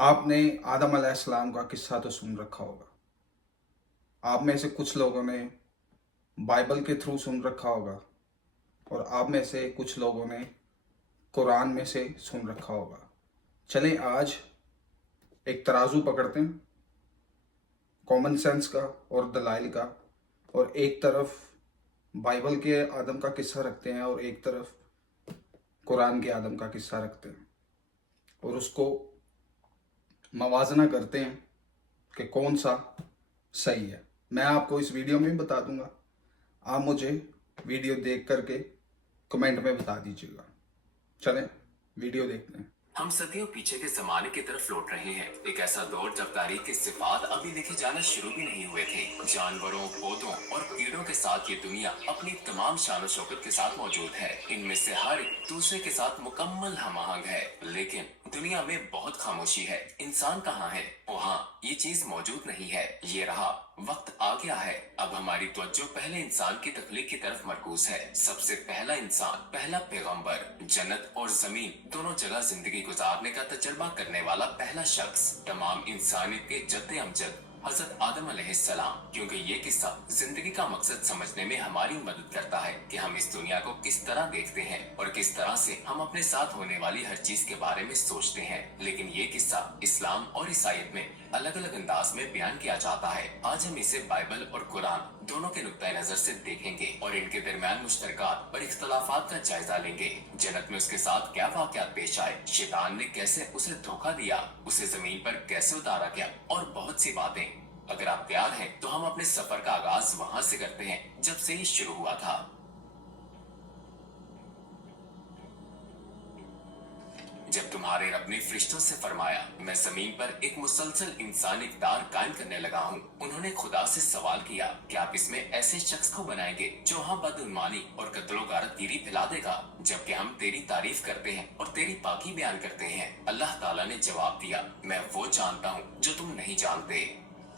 आपने आदम अलैहिस्सलाम का किस्सा तो सुन रखा होगा। आप में से कुछ लोगों ने बाइबल के थ्रू सुन रखा होगा और आप में से कुछ लोगों ने कुरान में से सुन रखा होगा। चलें आज एक तराजू पकड़ते हैं कॉमन सेंस का और दलाइल का, और एक तरफ बाइबल के आदम का किस्सा रखते हैं और एक तरफ कुरान के आदम का किस्सा रखते हैं, और उसको मवाजना करते हैं कि कौन सा सही है। मैं आपको इस वीडियो में बता दूंगा, आप मुझे वीडियो देख करके कमेंट में बता दीजिएगा। चलें वीडियो देखते हैं। हम सदियों पीछे के जमाने की तरफ लौट रहे हैं। एक ऐसा दौर जब तारीख के सिफात अभी लिखे जाना शुरू भी नहीं हुए थे। जानवरों, पौधों और कीड़ों के साथ ये दुनिया अपनी तमाम शान शौकत के साथ मौजूद है। इनमें से हर एक दूसरे के साथ मुकम्मल हमआहंग है, लेकिन दुनिया में बहुत खामोशी है। इंसान कहाँ है? वहाँ ये चीज मौजूद नहीं है। ये रहा, वक्त आ गया है। अब हमारी तवज्जो पहले इंसान की तख्लीक की तरफ मरकूज है। सबसे पहला इंसान, पहला पैगंबर, जन्नत और जमीन दोनों जगह जिंदगी गुजारने का तजर्बा करने वाला पहला शख्स, तमाम इंसानियत के जद्दे अमजद हजरत आदम अलैहिस्सलाम। क्योंकि ये किस्सा जिंदगी का मकसद समझने में हमारी मदद करता है कि हम इस दुनिया को किस तरह देखते हैं और किस तरह से हम अपने साथ होने वाली हर चीज के बारे में सोचते हैं। लेकिन ये किस्सा इस्लाम और ईसाईयत में अलग अलग अंदाज में बयान किया जाता है। आज हम इसे बाइबल और कुरान दोनों के नुक्ता नजर से देखेंगे और इनके दरमियान मुश्तरकात और इख्तलाफात का जायजा लेंगे। जन्नत में उसके साथ क्या वाकयात पेश आए, शैतान ने कैसे उसे धोखा दिया, उसे जमीन पर कैसे उतारा गया, और बहुत सी बातें। अगर आप तैयार हैं तो हम अपने सफर का आगाज वहां से करते हैं जब से ये शुरू हुआ था। जब तुम्हारे रब ने फरिश्तों से फरमाया, मैं जमीन पर एक मुसलसल इंसानी इक़्तिदार कायम करने लगा हूँ, उन्होंने खुदा से सवाल किया कि आप इसमें ऐसे शख्स को बनाएंगे जो वहाँ बदउनवानी और कत्लो गारतगिरी फैला देगा, जबकि हम तेरी तारीफ करते हैं और तेरी पाकी बयान करते हैं। अल्लाह ताला ने जवाब दिया, मैं वो जानता हूँ जो तुम नहीं जानते।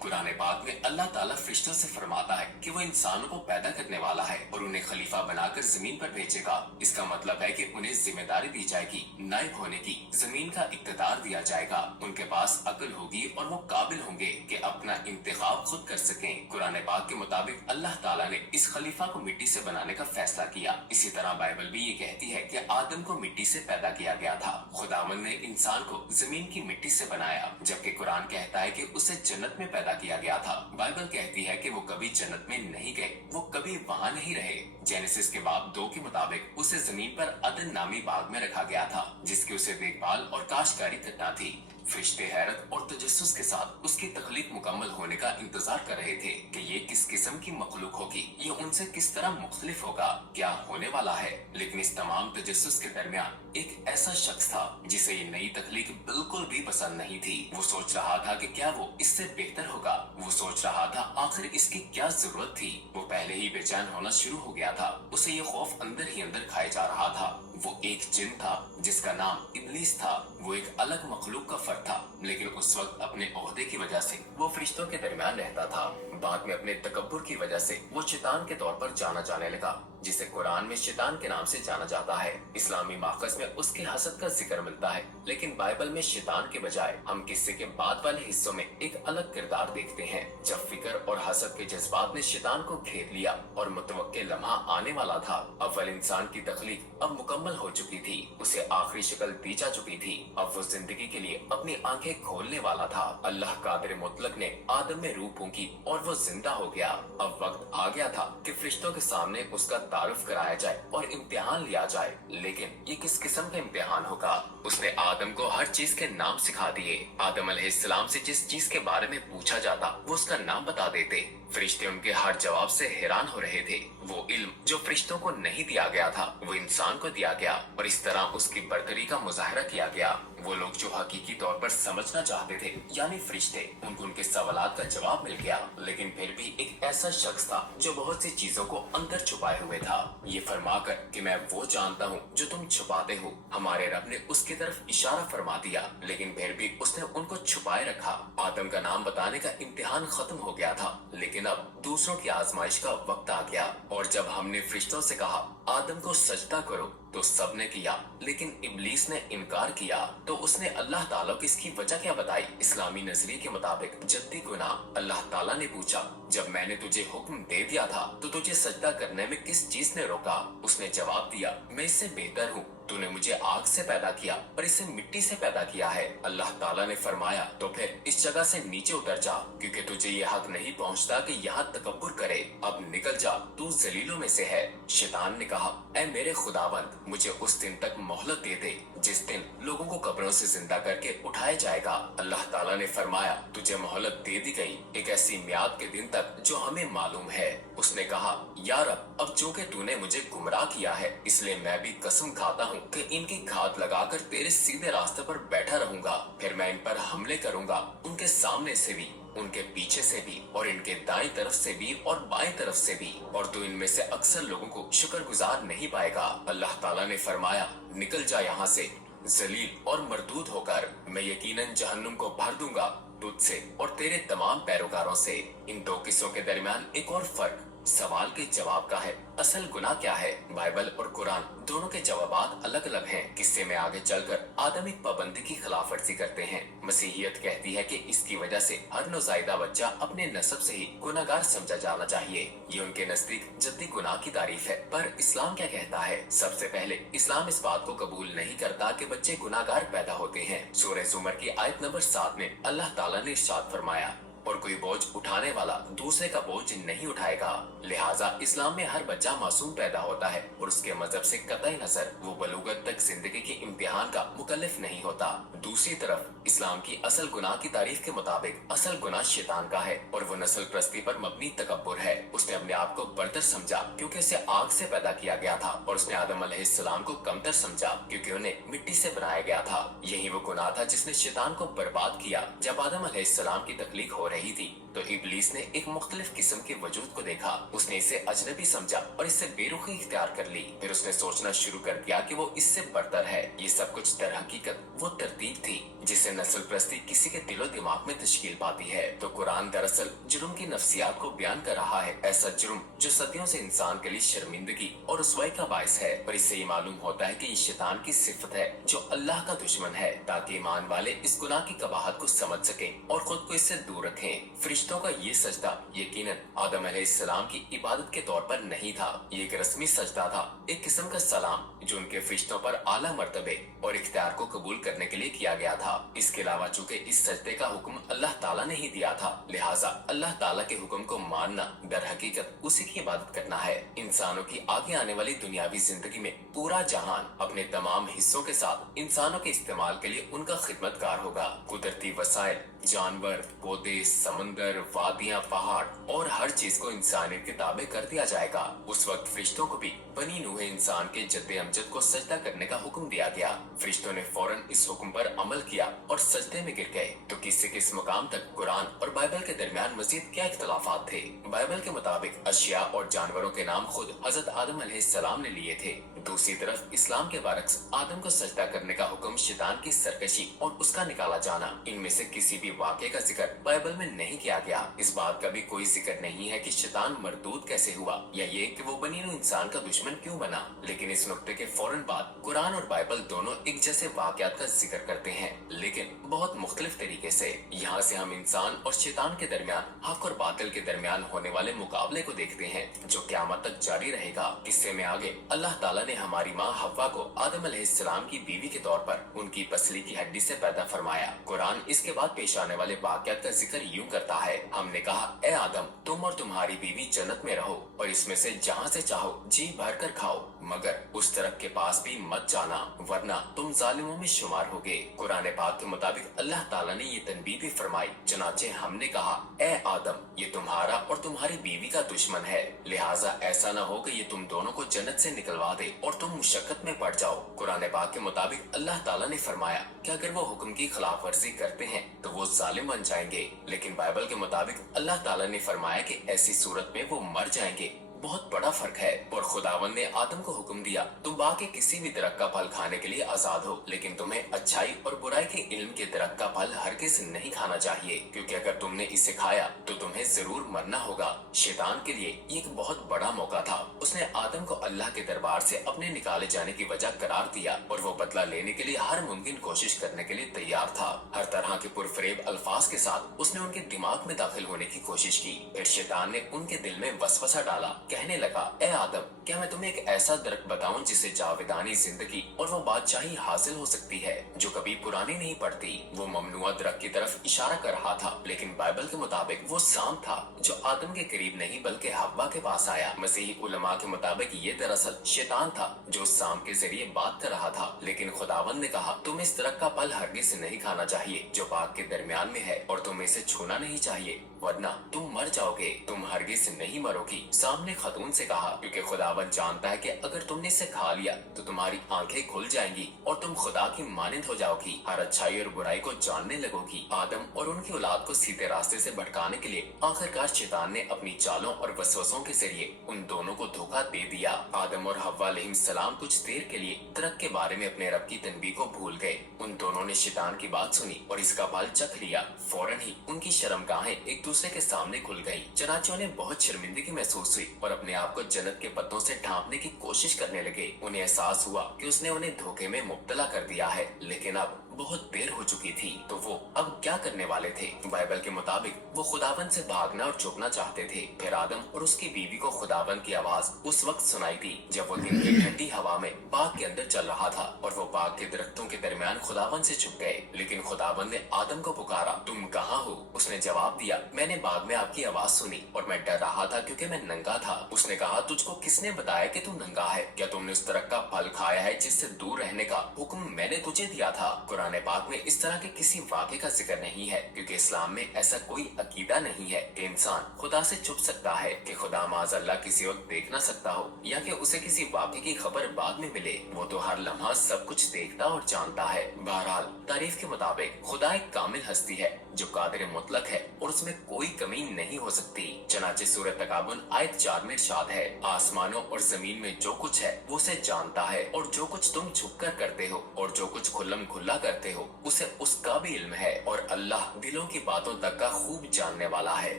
कुरान पाक में अल्लाह ताला फरिश्तों से फरमाता है कि वो इंसानों को पैदा करने वाला है और उन्हें खलीफा बनाकर जमीन पर भेजेगा। इसका मतलब है कि उन्हें जिम्मेदारी दी जाएगी, नाइब होने की, जमीन का इख्तियार दिया जाएगा। उनके पास अक्ल होगी और वो काबिल होंगे कि अपना इंतखाब खुद कर सकें। कुरान पाक के मुताबिक अल्लाह ताला ने इस खलीफा को मिट्टी से बनाने का फैसला किया। इसी तरह बाइबल भी ये कहती है कि आदम को मिट्टी से पैदा किया गया था। खुदावन ने इंसान को जमीन की मिट्टी से बनाया, जबकि कुरान कहता है कि उसे जन्नत में पैदा किया गया था। बाइबल कहती है कि वो कभी जन्नत में नहीं गए, वो कभी वहाँ नहीं रहे। जेनेसिस के बाब 2 के मुताबिक उसे जमीन पर अदन नामी बाग में रखा गया था, जिसकी उसे देखभाल और काश्तकारी करना थी। फरिश्ते हैरत और तजस्सुस के साथ उसकी तख्लीक मुकम्मल होने का इंतजार कर रहे थे कि ये किस किस्म की मखलूक होगी, ये उनसे किस तरह मुख्तलिफ होगा, क्या होने वाला है। लेकिन इस तमाम तजस्सुस के दरमियान एक ऐसा शख्स था जिसे ये नई तख्लीक बिल्कुल भी पसंद नहीं थी। वो सोच रहा था कि क्या वो इससे बेहतर होगा। वो सोच रहा था आखिर इसकी क्या जरूरत थी। वो पहले ही बेचैन होना शुरू हो गया था। उसे ये खौफ अंदर ही अंदर खाए जा रहा था। वो एक जिन था जिसका नाम इब्लीस था। वो एक अलग मखलूक का फर्द था, लेकिन उस वक्त अपने ओहदे की वजह से वो फरिश्तों के दरमियान रहता था। बाद में अपने तकब्बुर की वजह से वो शैतान के तौर पर जाना जाने लगा, जिसे कुरान में शैतान के नाम से जाना जाता है। इस्लामी माखज़ में उसके हसद का जिक्र मिलता है, लेकिन बाइबल में शैतान के बजाय हम किस्से के बाद वाले हिस्सों में एक अलग किरदार देखते हैं। जब फिक्र और हसद के जज्बात ने शैतान को घेर लिया और मुतवक्किल लम्हा आने वाला था, अव्वल इंसान की तख्लीक अब मुकम्मल हो चुकी थी, उसे आखिरी शक्ल दी जा चुकी थी। अब वो जिंदगी के लिए अपनी आंखें खोलने वाला था। अल्लाह कादिर मुतलक ने आदम में रूह फूंकी और वो जिंदा हो गया। अब वक्त आ गया था कि फरिश्तों के सामने उसका तारुफ कराया जाए और इम्तिहान लिया जाए। लेकिन ये किस किस्म का इम्तिहान होगा? उसने आदम को हर चीज के नाम सिखा दिए। आदम अलैहिस्सलाम से जिस चीज के बारे में पूछा जाता वो उसका नाम बता देते। फरिश्ते उनके हर जवाब से हैरान हो रहे थे। वो इल्म जो फरिश्तों को नहीं दिया गया था वो इंसान को दिया गया, और इस तरह उसकी बरतरी का मुजाहरा किया गया। वो लोग जो हकीकी तौर पर समझना चाहते थे, यानी फरिश्ते, उनको उनके सवालात का जवाब मिल गया। लेकिन फिर भी एक ऐसा शख्स था जो बहुत सी चीजों को अंदर छुपाए हुए था। ये फरमाकर कि मैं वो जानता हूँ जो तुम छुपाते हो, हमारे रब ने उसकी तरफ इशारा फरमा दिया, लेकिन फिर भी उसने उनको छुपाए रखा। आदम का नाम बताने का इम्तिहान खत्म हो गया था, लेकिन अब दूसरों की आजमाइश का वक्त आ गया। और जब हमने फरिश्तों से कहा आदम को सजदा करो तो सबने किया, लेकिन इब्लीस ने इनकार किया। तो उसने अल्लाह ताला को इसकी वजह क्या बताई? इस्लामी नजरिए के मुताबिक जद्दी गुनाह। अल्लाह ताला ने पूछा, जब मैंने तुझे हुक्म दे दिया था तो तुझे सजदा करने में किस चीज ने रोका? उसने जवाब दिया, मैं इससे बेहतर हूँ। तूने मुझे आग से पैदा किया और इसे मिट्टी से पैदा किया है। अल्लाह ताला ने फरमाया, तो फिर इस जगह से नीचे उतर जा, क्योंकि तुझे ये हक नहीं पहुंचता कि यहाँ तकब्बुर करे। अब निकल जा, तू जलीलों में से है। शैतान ने कहा, ऐ मेरे खुदावंद, मुझे उस दिन तक मोहलत दे दे जिस दिन लोगों को कब्रों से जिंदा करके उठाया जाएगा। अल्लाह ताला ने फरमाया, तुझे मोहलत दे दी गई एक ऐसी मियाद के दिन तक जो हमें मालूम है। उसने कहा, या रब, अब चूंकि तूने मुझे गुमराह किया है, इसलिए मैं भी कसम खाता हूँ कि इनकी घात लगाकर तेरे सीधे रास्ते पर बैठा रहूंगा। फिर मैं इन पर हमले करूंगा, उनके सामने से भी, उनके पीछे से भी, और इनके दाएं तरफ से भी और बाएं तरफ से भी, और तू इनमें से अक्सर लोगों को शुक्रगुजार नहीं पाएगा। अल्लाह ताला ने फरमाया, निकल जा यहाँ से जलील और मरदूद होकर। मैं यकीनन जहन्नुम को भर दूंगा तुझसे और तेरे तमाम पैरोकारों से। इन दो किस्सों के दरमियान एक और फर्क सवाल के जवाब का है। असल गुनाह क्या है? बाइबल और कुरान दोनों के जवाबात अलग अलग हैं। किस्से में आगे चलकर आदम एक पाबंदी की खिलाफ वर्जी करते हैं। मसीहियत कहती है कि इसकी वजह से हर नौज़ायदा बच्चा अपने नस्ब से ही गुनाहगार समझा जाना चाहिए। ये उनके नजदीक जद्दी गुनाह की तारीफ है। पर इस्लाम क्या कहता है? सबसे पहले इस्लाम इस बात को कबूल नहीं करता कि बच्चे गुनाहगार पैदा होते हैं। सूरह ज़ुमर की आयत नंबर 7 में अल्लाह ताला ने इरशाद फरमाया, और कोई बोझ उठाने वाला दूसरे का बोझ नहीं उठाएगा। लिहाजा इस्लाम में हर बच्चा मासूम पैदा होता है और उसके मजहब से कतई नजर वो बलूगत तक जिंदगी के इम्तिहान का मुकल्लिफ नहीं होता। दूसरी तरफ इस्लाम की असल गुनाह की तारीफ के मुताबिक असल गुनाह शैतान का है और वो नस्ल प्रस्ती पर मबनी तकब्बुर है। उसने अपने आप को बरतर समझा क्योंकि उसे आग से पैदा किया गया था, और उसने आदम अलैहिस्सलाम को कमतर समझा क्योंकि उन्हें मिट्टी से बनाया गया था। यही वो गुनाह था जिसने शैतान को बर्बाद किया। जब आदम अलैहिस्सलाम की तख्लीक हो रही थी तो इब्लीस ने एक मुख्तलिफ किस्म के वजूद को देखा। उसने इसे अजनबी समझा और इससे बेरुखी इख्तियार कर ली। फिर उसने सोचना शुरू कर दिया कि वो इससे बरतर है। ये सब कुछ दर हकीकत वो तरतीब थी जिसे नस्ल प्रस्ती किसी के दिलो दिमाग में तश्कील पाती है। तो कुरान दरअसल जुर्म की नफ्सियात को बयान कर रहा है, ऐसा जुर्म जो सदियों से इंसान के लिए शर्मिंदगी और रुसवाई का बायस है। पर इससे ये मालूम होता है कि ये शैतान की सिफत है जो अल्लाह का दुश्मन है, ताकि ईमान वाले इस गुनाह की कबाहत को समझ सकें और खुद को इससे दूर रखें। फरिश्तों का ये सजदा यकीनन आदम अलैहिस्सलाम की इबादत के तौर पर नहीं था। ये एक रस्मी सजदा था, एक किस्म का सलाम जो उनके फरिश्तों पर आला मर्तबे और इख्तियार को कबूल करने के लिए किया गया था। इसके अलावा चूंकि इस सजदे का हुक्म अल्लाह ताला ने ही दिया था, लिहाजा अल्लाह ताला के हुक्म को मानना दर हकीकत उसी की इबादत करना है। इंसानों की आगे आने वाली दुनियावी जिंदगी में पूरा जहान अपने तमाम हिस्सों के साथ इंसानों के इस्तेमाल के लिए उनका खिदमतगार होगा। कुदरती वसाइल, जानवर, पौधे, समंदर, वादियां, पहाड़ और हर चीज को इंसानियत के ताबे कर दिया जाएगा। उस वक्त फरिश्तों को भी बनी नूहे इंसान के जद्दे अमजद को सजदा करने का हुक्म दिया गया। फरिश्तों ने फौरन इस हुक्म पर अमल किया और सजदे में गिर गए। तो किसी किस मुकाम तक कुरान और बाइबल के दरमियान मजीद क्या इख्तलाफात थे? बाइबल के मुताबिक अशिया और जानवरों के नाम खुद हजरत आदम अलैहिस्सलाम ने लिए थे। दूसरी तरफ इस्लाम के बरक्स आदम को सजदा करने का हुक्म शैतान की सरकशी और उसका निकाला जाना, इनमें से किसी भी वाक़े का जिक्र बाइबल में नहीं किया गया। इस बात का भी कोई जिक्र नहीं है कि शैतान मरदूद कैसे हुआ या ये कि वो बनी नूह इंसान का दुश्मन क्यों बना। लेकिन इस नुक्ते के फौरन बाद कुरान और बाइबल दोनों एक जैसे वाक़यात का जिक्र करते हैं, लेकिन बहुत मुख्तलिफ तरीके से। यहाँ से हम इंसान और शैतान के दरमियान, हक और बातिल के दरमियान होने वाले मुकाबले को देखते हैं जो क़यामत तक जारी रहेगा। किस्से में आगे अल्लाह ताला ने हमारी माँ हव्वा को आदम अलैहिस्सलाम की बीवी के तौर पर उनकी पसली की हड्डी से पैदा फरमाया। कुरान इसके बाद पेश आने वाले वाक़यात का जिक्र यूं करता है, हमने कहा, ए आदम, तुम और तुम्हारी बीवी जन्नत में रहो और इसमें से जहाँ से चाहो जी भर कर खाओ, मगर उस तरफ के पास भी मत जाना वरना तुम जालिमों में शुमार होगे। कुरान पाक के मुताबिक अल्लाह ताला ने ये तनबीह भी फरमाई, चनाचे हमने कहा, ए आदम, ये तुम्हारा और तुम्हारी बीवी का दुश्मन है, लिहाजा ऐसा न हो कि ये तुम दोनों को जन्नत से निकलवा दे और तुम मुशक्कत में पड़ जाओ। कुरान पाक के मुताबिक अल्लाह ताला ने फरमाया कि अगर वो हुक्म की खिलाफ वर्जी करते हैं तो वो जालिम बन जाएंगे। लेकिन बाइबल के मुताबिक अल्लाह ताला ने फरमाया कि ऐसी सूरत में वो मर जाएंगे बहुत बड़ा फर्क है। और खुदावन ने आदम को हुक्म दिया, तुम बाग के किसी भी दरख्त का फल खाने के लिए आजाद हो, लेकिन तुम्हें अच्छाई और बुराई के इल्म के दरख्त का फल हरगिज़ नहीं खाना चाहिए, क्योंकि अगर तुमने इसे खाया तो तुम्हें जरूर मरना होगा। शैतान के लिए ये एक बहुत बड़ा मौका था। उसने आदम को अल्लाह के दरबार से अपने निकाले जाने की वजह करार दिया और वो बदला लेने के लिए हर मुमकिन कोशिश करने के लिए तैयार था। हर तरह के पुरफरेब अल्फाज के साथ उसने उनके दिमाग में दाखिल होने की कोशिश की। फिर शैतान ने उनके दिल में वसवसा डाला, कहने लगा, ए आदम, क्या मैं तुम्हें एक ऐसा दरख्त बताऊं जिससे जावेदानी जिंदगी और वो बादशाही हासिल हो सकती है, जो कभी पुरानी नहीं पड़ती। वो ममनुआ दरख्त की तरफ इशारा कर रहा था, लेकिन बाइबल के मुताबिक वो साम था जो आदम के करीब नहीं बल्कि हव्वा के पास आया। मसीही उलमा के मुताबिक ये दरअसल शैतान था जो साम के जरिए बात कर रहा था। लेकिन खुदावंद ने कहा, तुम इस दरख्त का फल हरगिज़ नहीं खाना चाहिए जो बाग के दरमियान में है, और तुम्हें इसे छूना नहीं चाहिए, वरना तुम मर जाओगे। तुम हरगिज़ नहीं मरोगी, साम ने खतून से कहा, क्योंकि खुदावंद जानता है कि अगर तुमने इसे खा लिया तो तुम्हारी आंखें खुल जाएंगी और तुम खुदा की मानिंद हो जाओगी, हर अच्छाई और बुराई को जानने लगोगी। आदम और उनकी औलाद को सीधे रास्ते से भटकाने के लिए आखिरकार शैतान ने अपनी चालों और वसवसों के जरिए उन दोनों को धोखा दे दिया। आदम और हव्वा अलैहिस्सलाम कुछ देर के लिए दरख्त के बारे में अपने रब की तनबीह को भूल गए। उन दोनों ने शैतान की बात सुनी और इसका फल चख लिया। फौरन ही उनकी शर्मगाहें एक दूसरे के सामने खुल गईं। चनाचे उन्हें बहुत शर्मिंदगी महसूस हुई और अपने आप को जन्नत के पत्तों से ढांपने की कोशिश करने लगे। उन्हें एहसास हुआ कि उसने उन्हें धोखे में मुब्तला कर दिया है, लेकिन अब बहुत देर हो चुकी थी। तो वो अब क्या करने वाले थे? बाइबल के मुताबिक वो खुदावन से भागना और छुपना चाहते थे। फिर आदम और उसकी बीवी को खुदावन की आवाज उस वक्त सुनाई दी जब वो दिन की ठंडी हवा में बाग के अंदर चल रहा था, और वो बाग के दरख्तों के दरमियान खुदावन से छुप गए। लेकिन खुदावन ने आदम को पुकारा, तुम कहाँ हो? उसने जवाब दिया, मैंने बाग में आपकी आवाज सुनी और मैं डर रहा था क्योंकि मैं नंगा था। उसने कहा, तुझको किसने बताया कि तू नंगा है? क्या तुमने उस दरख्त का फल खाया है जिससे दूर रहने का हुक्म मैंने तुझे दिया था? कुरान पाक में इस तरह के किसी वाक़े का जिक्र नहीं है, क्योंकि इस्लाम में ऐसा कोई अकीदा नहीं है कि इंसान खुदा से छुप सकता है, कि खुदा माज़अल्लाह किसी वक्त देख ना सकता हो, या कि उसे किसी वाक़े की खबर बाद में मिले। वो तो हर लम्हा सब कुछ देखता और जानता है। बहरहाल तारीफ के मुताबिक खुदा एक कामिल हस्ती है जो कादिर मुतलक है और उसमें कोई कमी नहीं हो सकती। चनाचे सूरत तकाबुन आयत 4 में इरशाद है, आसमानों और जमीन में जो कुछ है वो उसे जानता है, और जो कुछ तुम छुप कर करते हो और जो कुछ खुल्लम खुल्ला करते हो उसे उसका भी इल्म है, और अल्लाह दिलों की बातों तक का खूब जानने वाला है।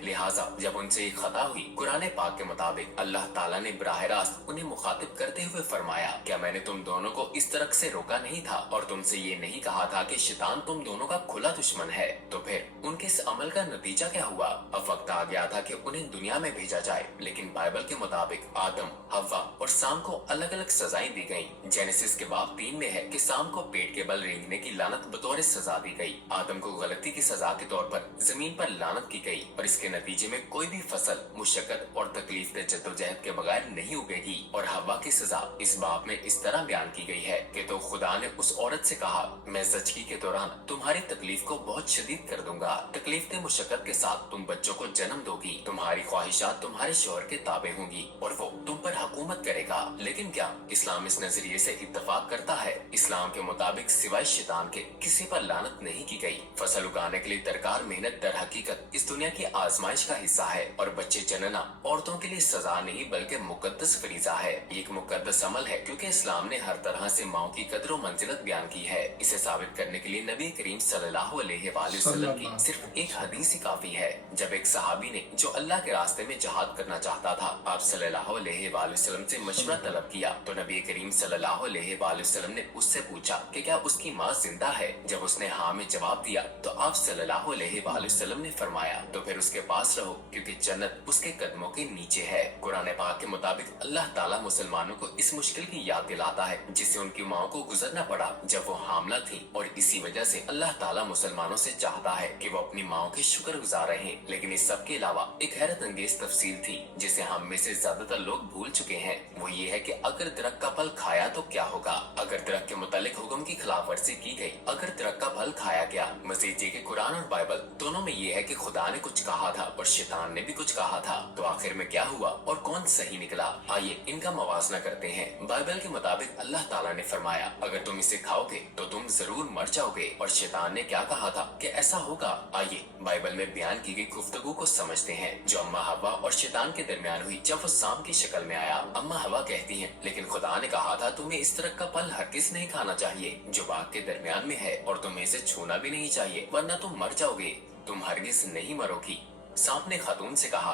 लिहाजा जब उनसे एक खता हुई, कुरान पाक के मुताबिक अल्लाह ताला ने बराह रास्त उन्हें मुखातिब करते हुए फरमाया, क्या मैंने तुम दोनों को इस तरह से रोका नहीं था और तुमसे ये नहीं कहा था कि शैतान तुम दोनों का खुला दुश्मन है? तो फिर उनके इस अमल का नतीजा क्या हुआ? अब वक्त आ गया था कि उन्हें दुनिया में भेजा जाए, लेकिन बाइबल के मुताबिक आदम, हव्वा और साम को अलग अलग सजाएं दी गयी। जेनेसिस के बाब 3 में है कि साम को पेट के बल रेंगने की लानत बतौर सजा दी गई। आदम को गलती की सजा के तौर पर जमीन पर लानत की गई, और इसके नतीजे में कोई भी फसल मुशक्कत और तकलीफ के जद्दोजहद के बगैर नहीं उगेगी। और हव्वा की सजा इस बाब में इस तरह बयान की गई है कि तो खुदा ने उस औरत से कहा, मैं ज़चगी के दौरान तुम्हारी तकलीफ को बहुत शदीद कर दूंगा। तकलीफ के मुशक्कत के साथ तुम बच्चों को जन्म दोगी। तुम्हारी ख्वाहिशात तुम्हारे शौहर के ताबे होंगी और वो तुम पर हुकूमत करेगा। लेकिन क्या इस्लाम इस नजरिए से इत्तफाक करता है? इस्लाम के मुताबिक सिवाय शैतान के किसी पर लानत नहीं की गई। फसल उगाने के लिए दरकार मेहनत दर हकीकत इस दुनिया की आजमाइश का हिस्सा है, और बच्चे जनना औरतों के लिए सजा नहीं बल्कि मुकद्दस फरीजा है। एक मुकद्दस अमल है, क्योंकि इस्लाम ने हर तरह से माओ की कदर व मंजिलत बयान की है। इसे साबित करने के लिए नबी करीम सल्लल्लाहु अलैहि वसल्लम की सिर्फ एक हदीस ही काफी है। जब एक सहाबी ने जो अल्लाह के रास्ते में जहाद करना चाहता था, आप सल्लल्लाहु अलैहि वसल्लम से मशवरा तलब किया, तो नबी करीम सल्लल्लाहु अलैहि वसल्लम ने उससे पूछा कि क्या उसकी माँ जिंदा है? जब उसने हाँ में जवाब दिया तो आप सल्लल्लाहु अलैहि वसल्लम ने फरमाया, तो फिर उसके पास रहो, क्योंकि जन्नत उसके कदमों के नीचे है। कुरान पाक के मुताबिक अल्लाह ताला मुसलमानों को इस मुश्किल की याद दिलाता है जिससे उनकी माँ को गुजरना पड़ा जब वो हामला थी, और इसी वजह से अल्लाह ताला मुसलमानों से चाहता है कि वो अपनी माँ के शुक्रगुजार रहें। लेकिन इस सब के अलावा एक हैरत अंगेज तफसील थी जिसे हम में से ज्यादातर लोग भूल चुके हैं। वो ये है कि अगर दरख्त का फल खाया तो क्या होगा? अगर दरख्त के मुतालिक हुक्म की खिलाफ वर्जी की गई, अगर दरख्त का फल खाया गया, मजीद ये कि कुरान और बाइबल दोनों में ये है कि खुदा ने कुछ कहा था और शैतान ने भी कुछ कहा था, तो आखिर में क्या हुआ और कौन सही निकला? आइए इनका मवाजना करते हैं। बाइबल के मुताबिक अल्लाह ताला ने फरमाया, अगर तुम इसे खाओगे तो तुम जरूर मर जाओगे। और शैतान ने क्या कहा था कि ऐसा होगा? आइए बाइबल में बयान की गई गुफ्तगू को समझते हैं जो अम्मा हवा और शैतान के दरमियान हुई जब वो सांप की शक्ल में आया। अम्मा हवा कहती हैं, लेकिन खुदा ने कहा था तुम्हें इस तरह का फल हरगिज नहीं खाना चाहिए जो बाग के दरमियान में है, और तुम्हें इसे छूना भी नहीं चाहिए वरना तुम मर जाओगे। तुम हरगिज नहीं मरोगी। सांप ने खातून से कहा।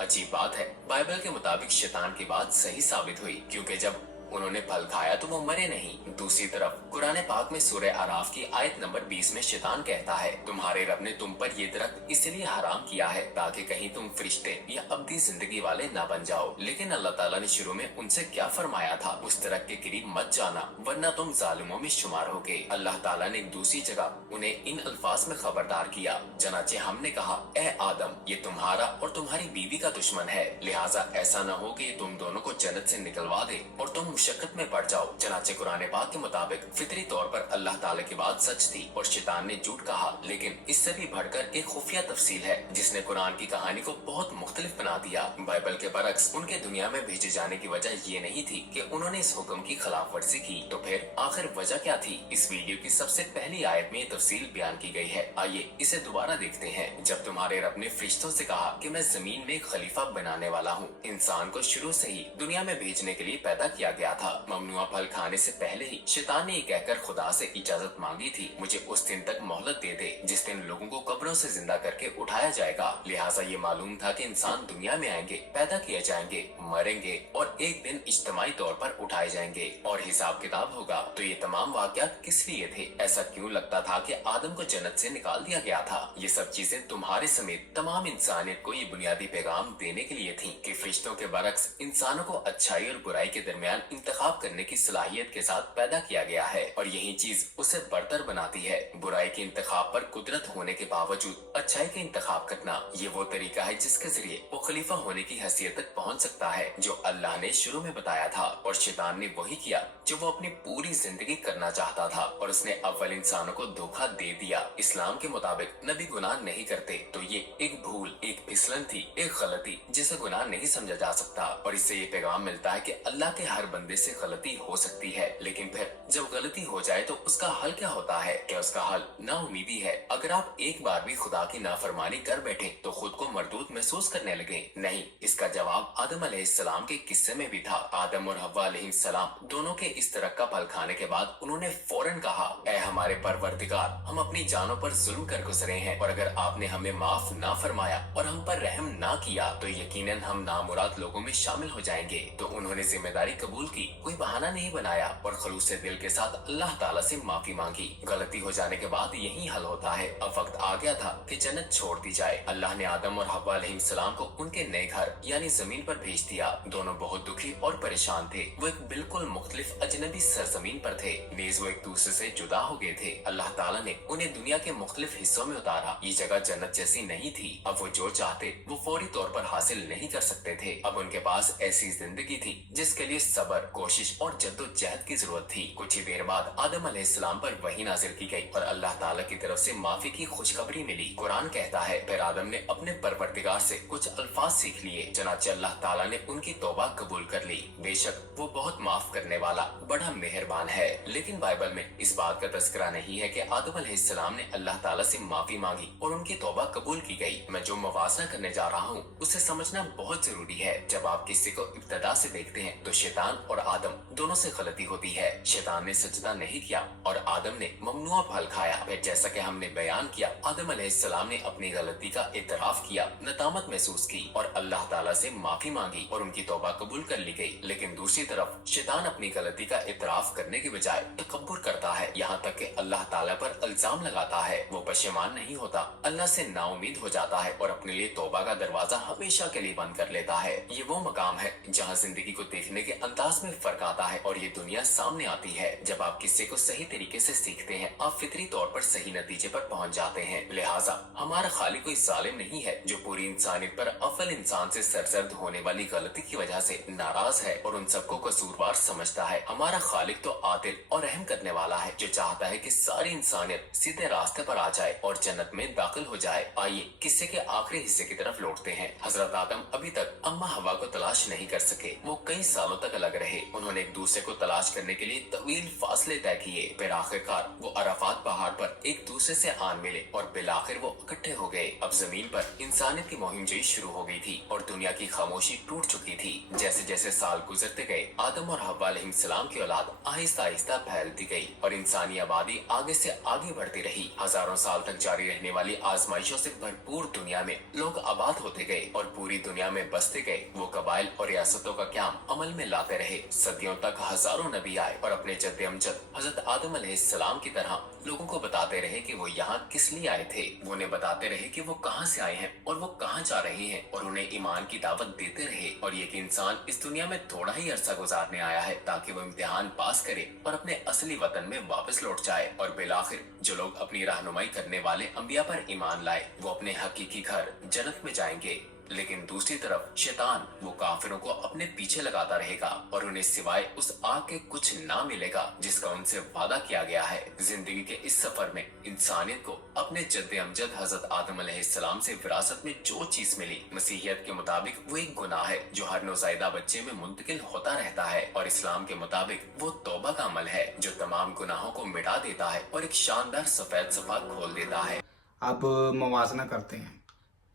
अजीब बात है, बाइबल के मुताबिक शैतान की बात सही साबित हुई, क्योंकि जब उन्होंने फल खाया तो वो मरे नहीं। दूसरी तरफ कुरान पाक में सूरह आराफ की आयत नंबर 20 में शैतान कहता है, तुम्हारे रब ने तुम पर ये दरख्त इसलिए हराम किया है ताकि कहीं तुम फरिश्ते या अब्दी जिंदगी वाले ना बन जाओ। लेकिन अल्लाह ताला ने शुरू में उनसे क्या फरमाया था? उस दरख्त के करीब मत जाना वरना तुम जालिमों में शुमार होगे। अल्लाह ताला ने एक दूसरी जगह उन्हें इन अल्फाज में खबरदार किया, चनाचे हमने कहा, ए आदम ये तुम्हारा और तुम्हारी बीवी का दुश्मन है, लिहाजा ऐसा न हो कि ये तुम दोनों को जन्नत से निकलवा दे और तुम मुशक्कत में पड़ जाओ। चनाचे कुरान पाक के मुताबिक फितरी तौर पर अल्लाह ताला की बात सच थी और शैतान ने झूठ कहा, लेकिन इससे भी बढ़कर एक खुफिया तफसील है जिसने कुरान की कहानी को बहुत मुख्तलिफ बना दिया। बाइबल के बरक्स उनके दुनिया में भेजे जाने की वजह ये नहीं थी कि उन्होंने इस हुक्म की खिलाफ वर्जी की, तो फिर आखिर वजह क्या थी? इस वीडियो की सबसे पहली आयत में ये तफसील बयान की गई है। आइए इसे दोबारा देखते हैं। जब तुम्हारे रब ने फरिश्तों से कहा कि मैं जमीन में एक खलीफा बनाने वाला हूँ, इंसान को शुरू से ही दुनिया में भेजने के लिए पैदा किया गया था। ममनुआ फल खाने से पहले ही शैतान ने ये कहकर खुदा से इजाजत मांगी थी, मुझे उस दिन तक मोहलत दे दे जिस दिन लोगों को कब्रों से जिंदा करके उठाया जाएगा। लिहाजा ये मालूम था कि इंसान दुनिया में आएंगे, पैदा किए जाएंगे, मरेंगे और एक दिन इज्तिमाई तौर पर उठाए जाएंगे और हिसाब किताब होगा। तो ये तमाम वाक़यात किस लिए थे? ऐसा क्यों लगता था कि आदम को जन्नत से निकाल दिया गया था? ये सब चीजें तुम्हारे समेत तमाम इंसानियत को ये बुनियादी पैगाम देने के लिए थी कि फरिश्तों के बरक्स इंसानों को अच्छाई और बुराई के दरमियान इंतखाब करने की सलाहियत के साथ पैदा किया गया है और यही चीज उसे बरतर बनाती है। बुराई के इंतखाब पर कुदरत होने के बावजूद अच्छाई का इंतखाब करना, ये वो तरीका है जिसके जरिए वो खलीफा होने की हैसियत तक पहुंच सकता है जो अल्लाह ने शुरू में बताया था। और शैतान ने वही किया जो वो अपनी पूरी जिंदगी करना चाहता था और उसने अव्वल इंसानों को धोखा दे दिया। इस्लाम के मुताबिक नबी गुनाह नहीं करते, तो ये एक भूल, एक फिसलन थी, एक गलती जिसे गुनाह नहीं समझा जा सकता। और इससे ये पैगाम मिलता है कि अल्लाह के हर बंदे से गलती हो सकती है, लेकिन फिर जब गलती हो जाए तो उसका हल क्या होता है? क्या उसका हल नाउमीदी है? अगर आप एक बार भी खुदा की नाफरमानी कर बैठे तो खुद को मरदूद महसूस करने लगे? नहीं, इसका जवाब आदम अलैहिस्सलाम के किस्से में भी था। आदम और हव्वा अलैहिस्सलाम दोनों के इस तरह का फल खाने के बाद उन्होंने फौरन कहा, ऐ हमारे परवरदिगार, हम अपनी जानों पर जुल्म कर गुजरे हैं और अगर आपने हमें माफ ना फरमाया और हम पर रहम ना किया तो यकीनन हम नामुराद लोगों में शामिल हो जाएंगे। तो उन्होंने जिम्मेदारी कबूल की, कोई बहाना नहीं बनाया और खलूस दिल के साथ अल्लाह ताला से माफी मांगी। गलती हो जाने के बाद यही हल होता है। अब वक्त आ गया था कि जन्नत छोड़ दी जाए। अल्लाह ने आदम और हव्वा अलैहिस्सलाम को उनके नए घर यानी जमीन पर भेज दिया। दोनों बहुत दुखी और परेशान थे। वो एक बिल्कुल मुख्तलिफ अजनबी सरजमीन पर थे, नीज वो एक दूसरे से जुदा हो गए थे। अल्लाह ताला ने उन्हें दुनिया के मुख्तलिफ हिस्सों में उतारा। ये जगह जन्नत जैसी नहीं थी। अब वो जो चाहते वो फौरी तौर पर हासिल नहीं कर सकते थे। अब उनके पास ऐसी जिंदगी थी जिसके लिए सब्र, कोशिश और जद्दोजहद की जरूरत थी। कुछ ही देर बाद आदम अलैहिस्सलाम पर वही नाजिल की गई और अल्लाह ताला की तरफ से माफी की खुशखबरी मिली। कुरान कहता है, फिर आदम ने अपने परवरदिगार से कुछ अल्फाज सीख लिए, चनाचे अल्लाह ताला ने उनकी तौबा कबूल कर ली। बेशक वो बहुत माफ करने वाला, बड़ा मेहरबान है। लेकिन बाइबल में इस बात का तस्करा नहीं है कि आदम अलैहिस्सलाम ने अल्लाह ताला से माफी मांगी और उनकी तौबा कबूल की गई। मैं जो मवाजना करने जा रहा हूँ उसे समझना बहुत जरूरी है। जब आप किसी को इब्तदा से देखते हैं तो शैतान और आदम दोनों से गलती होती है। शैतान ने सजदा नहीं किया और आदम ने ममनुआ फल खाया। फिर जैसा कि हमने बयान किया, आदम अलैहिस्सलाम ने अपनी गलती का इतराफ किया, नदामत महसूस की और अल्लाह ताला से माफी मांगी और उनकी तौबा कबूल कर ली गई। लेकिन दूसरी तरफ शैतान अपनी गलती का इतराफ करने के बजाय तकब्बुर करता है, यहाँ तक कि अल्लाह ताला पर इल्जाम लगाता है। वो पशेमान नहीं होता, अल्लाह से नाउमीद हो जाता है और अपने लिए तौबा का दरवाजा हमेशा के लिए बंद कर लेता है। ये वो मकाम है जहाँ जिंदगी को देखने के अंदाज में फर्क आता है और ये दुनिया सामने आती है। जब आप किसी को सही तरीके से सीखते हैं, आप फितरी तौर पर सही नतीजे पर पहुँच जाते हैं। लिहाजा हमारा खालिक कोई जालिम नहीं है जो पूरी इंसानियत पर अव्वल इंसान से सरजर्द होने वाली गलती की वजह से नाराज है और उन सबको कसूरवार समझता है। हमारा खालिक तो आदिल और रहम करने वाला है जो चाहता है कि सारी इंसानियत सीधे रास्ते पर आ जाए और जन्नत में दाखिल हो जाए। आइए किस्से के आखिरी हिस्से की तरफ लौटते हैं। हजरत आदम अभी तक अम्मा हवा को तलाश नहीं कर सके। वो कई सालों तक अलग रहे। उन्होंने एक दूसरे को तलाश करने के लिए तवील फासले तय किए। फिर आखिरकार वो अराफात पहाड़ पर एक दूसरे से आन मिले और बिलाखिर वो इकट्ठे हो गए। अब जमीन पर इंसानियत की मुहिम जोई शुरू हो गई थी और दुनिया की खामोशी टूट चुकी थी। जैसे जैसे साल गुजरते गए, आदम और हव्वा अलैहिस्सलाम की औलाद आहिस्ता आहिस्ता फैलती गई और इंसानी आबादी आगे से आगे बढ़ती रही। हजारों साल तक जारी रहने वाली आजमाइशों से भरपूर दुनिया में लोग आबाद होते गए और पूरी दुनिया में बसते गए। वो कबाइल और रियासतों का क्याम अमल में लाते रहे। सदियों तक हजारों नबी आए और अपने जद्दे अमजद हजरत आदम अलैहिस्सलाम की तरह लोगों को बताते रहे कि वो यहाँ किस लिए आए थे। वो उन्हें बताते रहे कि वो कहाँ से आए हैं और वो कहाँ जा रहे हैं और उन्हें ईमान की दावत देते रहे और ये कि इंसान इस दुनिया में थोड़ा ही अरसा गुजारने आया है ताकि वो इम्तिहान पास करे और अपने असली वतन में वापस लौट जाए। और बिलाखिर जो लोग अपनी रहनुमाई करने वाले अंबिया पर ईमान लाए वो अपने हकीकी घर जन्नत में जाएंगे। लेकिन दूसरी तरफ शैतान वो काफिरों को अपने पीछे लगाता रहेगा और उन्हें सिवाय उस आग के कुछ ना मिलेगा जिसका उनसे वादा किया गया है। जिंदगी के इस सफर में इंसानियत को अपने जद्दे अमजद हजरत आदम अलैहिस्सलाम से विरासत में जो चीज मिली, मसीहियत के मुताबिक वो एक गुनाह है जो हर नौज़ायदा बच्चे में मुंतकिल होता रहता है और इस्लाम के मुताबिक वो तौबा का अमल है जो तमाम गुनाहों को मिटा देता है और एक शानदार सफेद सफा खोल देता है। अब मवाजना करते हैं।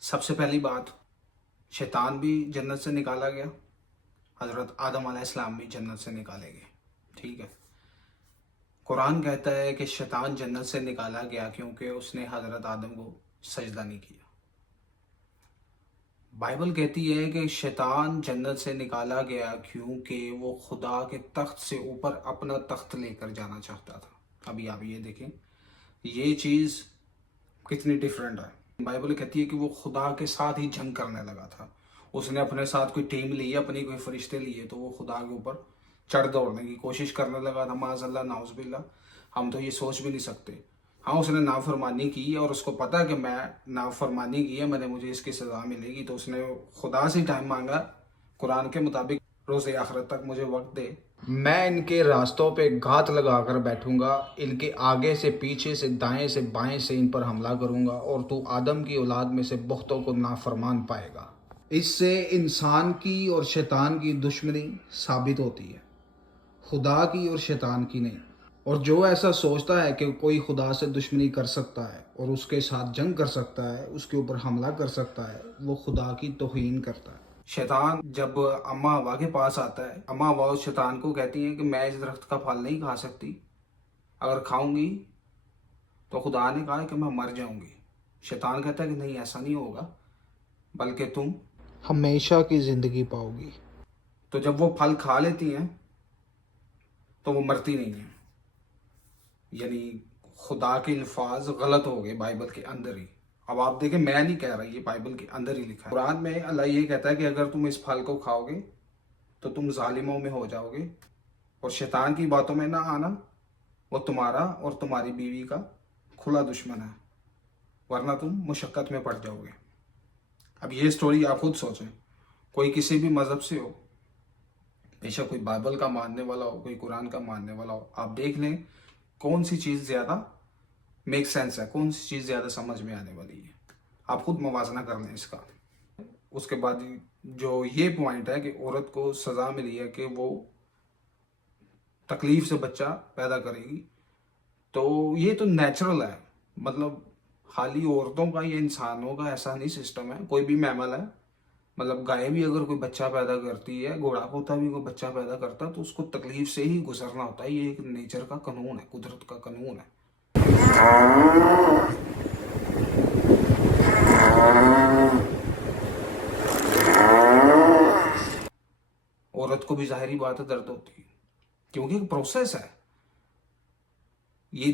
सबसे पहली बात, शैतान भी जन्नत से निकाला गया, हज़रत आदम अलैहिस्सलाम भी जन्नत से निकाले गए। ठीक है, कुरान कहता है कि शैतान जन्नत से निकाला गया क्योंकि उसने हज़रत आदम को सजदा नहीं किया। बाइबल कहती है कि शैतान जन्नत से निकाला गया क्योंकि वो खुदा के तख्त से ऊपर अपना तख्त लेकर जाना चाहता था। अभी आप ये देखें, ये चीज़ कितनी डिफरेंट है। बाइबल कहती है कि वो खुदा के साथ ही जंग करने लगा था। उसने अपने साथ कोई टीम ली, अपनी कोई फरिश्ते लिए, तो वो खुदा के ऊपर चढ़ दौड़ने की कोशिश करने लगा था। माज़अल्लाह नाउज़ुबिल्लाह, हम तो ये सोच भी नहीं सकते। हाँ, उसने नाफरमानी की और उसको पता कि मैं नाफरमानी की है, मुझे इसकी सज़ा मिलेगी, तो उसने खुदा से टाइम मांगा। कुरान के मुताबिक रोज़े आखिरत तक मुझे वक्त दे, मैं इनके रास्तों पे घात लगाकर बैठूंगा, इनके आगे से पीछे से दाएं से बाएं से इन पर हमला करूंगा और तू आदम की औलाद में से बहुतों को नाफरमान पाएगा। इससे इंसान की और शैतान की दुश्मनी साबित होती है, खुदा की और शैतान की नहीं। और जो ऐसा सोचता है कि कोई खुदा से दुश्मनी कर सकता है और उसके साथ जंग कर सकता है, उसके ऊपर हमला कर सकता है, वो खुदा की तौहीन करता है। शैतान जब अम्मा हवा के पास आता है, अम्मा हवा उस शैतान को कहती है कि मैं इस दरख्त का फल नहीं खा सकती, अगर खाऊंगी तो खुदा ने कहा है कि मैं मर जाऊंगी। शैतान कहता है कि नहीं, ऐसा नहीं होगा, बल्कि तुम हमेशा की ज़िंदगी पाओगी। तो जब वो फल खा लेती हैं तो वो मरती नहीं है। यानी खुदा के अल्फाज गलत हो गए बाइबल के अंदर ही। अब आप देखें, मैं नहीं कह रहा, ये बाइबल के अंदर ही लिखा है। कुरान में अल्लाह ये कहता है कि अगर तुम इस फल को खाओगे तो तुम जालिमों में हो जाओगे और शैतान की बातों में ना आना, वो तुम्हारा और तुम्हारी बीवी का खुला दुश्मन है, वरना तुम मुशक्कत में पड़ जाओगे। अब ये स्टोरी आप खुद सोचें, कोई किसी भी मज़हब से हो, बेशक कोई बाइबल का मानने वाला हो, कोई कुरान का मानने वाला हो, आप देख लें कौन सी चीज़ ज़्यादा मेक सेंस है, कौन सी चीज़ ज़्यादा समझ में आने वाली है। आप खुद मवाजना कर लें इसका। उसके बाद जो ये पॉइंट है कि औरत को सज़ा मिली है कि वो तकलीफ से बच्चा पैदा करेगी, तो ये तो नेचुरल है। मतलब खाली औरतों का या इंसानों का ऐसा नहीं सिस्टम है, कोई भी मैमल है। मतलब गाय भी अगर कोई बच्चा पैदा करती है, घोड़ा पोता भी कोई बच्चा पैदा करता है, तो उसको तकलीफ से ही गुजरना होता है। ये एक नेचर का कानून है, कुदरत का कानून है। औरत को भी जाहिरी बात है दर्द होती है, क्योंकि एक प्रोसेस है, ये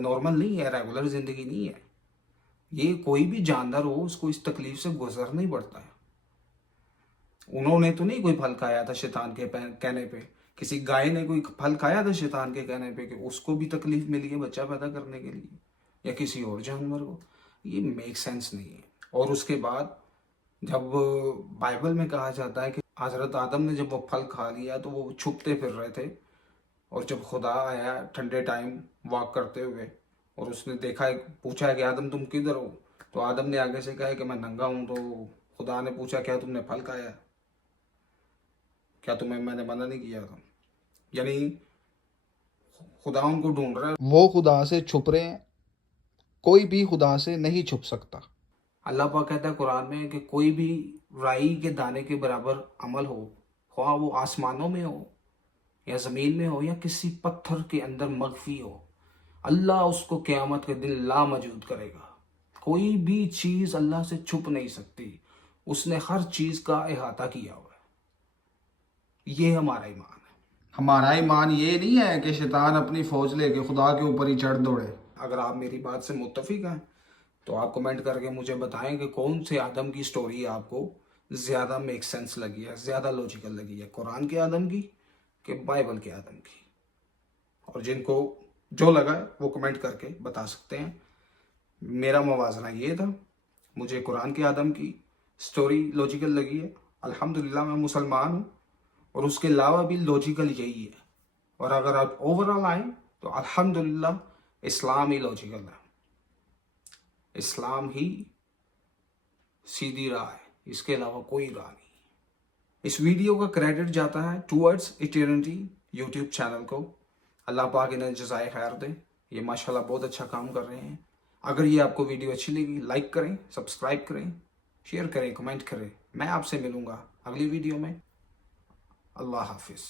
नॉर्मल नहीं है, रेगुलर जिंदगी नहीं है। ये कोई भी जानवर हो उसको इस तकलीफ से गुजरना ही पड़ता है। उन्होंने तो नहीं कोई फल खाया था शैतान के कहने पे, किसी गाय ने कोई फल खाया था शैतान के कहने पे कि उसको भी तकलीफ मिली है बच्चा पैदा करने के लिए, या किसी और जानवर को। یہ میک سینس نہیں ہے. اور اس کے بعد جب بائبل میں کہا جاتا ہے کہ حضرت آدم نے جب وہ پھل کھا لیا تو وہ چھپتے پھر رہے تھے، اور جب خدا آیا ٹھنڈے ٹائم واک کرتے ہوئے اور اس نے دیکھا، پوچھا کہ آدم تم کدھر ہو؟ تو آدم نے آگے سے کہا کہ میں ننگا ہوں. تو خدا نے پوچھا کیا تم نے پھل کھایا؟ کیا تمہیں میں نے منع نہیں کیا تھا؟ یعنی خدا ان کو ڈھونڈ رہا ہے. وہ خدا سے چھپ رہے ہیں، کوئی بھی خدا سے نہیں چھپ سکتا. اللہ پاک کہتا ہے قرآن میں کہ کوئی بھی رائی کے دانے کے برابر عمل ہو، خواہ وہ آسمانوں میں ہو یا زمین میں ہو یا کسی پتھر کے اندر مخفی ہو، اللہ اس کو قیامت کے دن لاموجود کرے گا. کوئی بھی چیز اللہ سے چھپ نہیں سکتی، اس نے ہر چیز کا احاطہ کیا ہوا ہے. یہ ہمارا ایمان ہے. ہمارا ایمان یہ نہیں ہے کہ شیطان اپنی فوج لے کے خدا کے اوپر ہی چڑھ دوڑے. اگر آپ میری بات سے متفق ہیں تو آپ کمنٹ کر کے مجھے بتائیں کہ کون سے آدم کی سٹوری آپ کو زیادہ میک سینس لگی ہے، زیادہ لوجیکل لگی ہے، قرآن کے آدم کی کہ بائبل کے آدم کی. اور جن کو جو لگا ہے وہ کمنٹ کر کے بتا سکتے ہیں. میرا موازنہ یہ تھا، مجھے قرآن کے آدم کی سٹوری لوجیکل لگی ہے. الحمدللہ میں مسلمان ہوں اور اس کے علاوہ بھی لوجیکل یہی ہے. اور اگر آپ اوور آل آئیں تو الحمدللہ اسلام ہی لوجیکل ہے، اسلام ہی سیدھی راہ ہے، اس کے علاوہ کوئی راہ نہیں. اس ویڈیو کا کریڈٹ جاتا ہے ٹورڈز ایٹرنٹی یوٹیوب چینل کو. اللہ پاک انہیں جزائے خیر دے، یہ ماشاءاللہ بہت اچھا کام کر رہے ہیں. اگر یہ آپ کو ویڈیو اچھی لگی لائک کریں، سبسکرائب کریں، شیئر کریں، کمنٹ کریں. میں آپ سے ملوں گا اگلی ویڈیو میں. اللہ حافظ.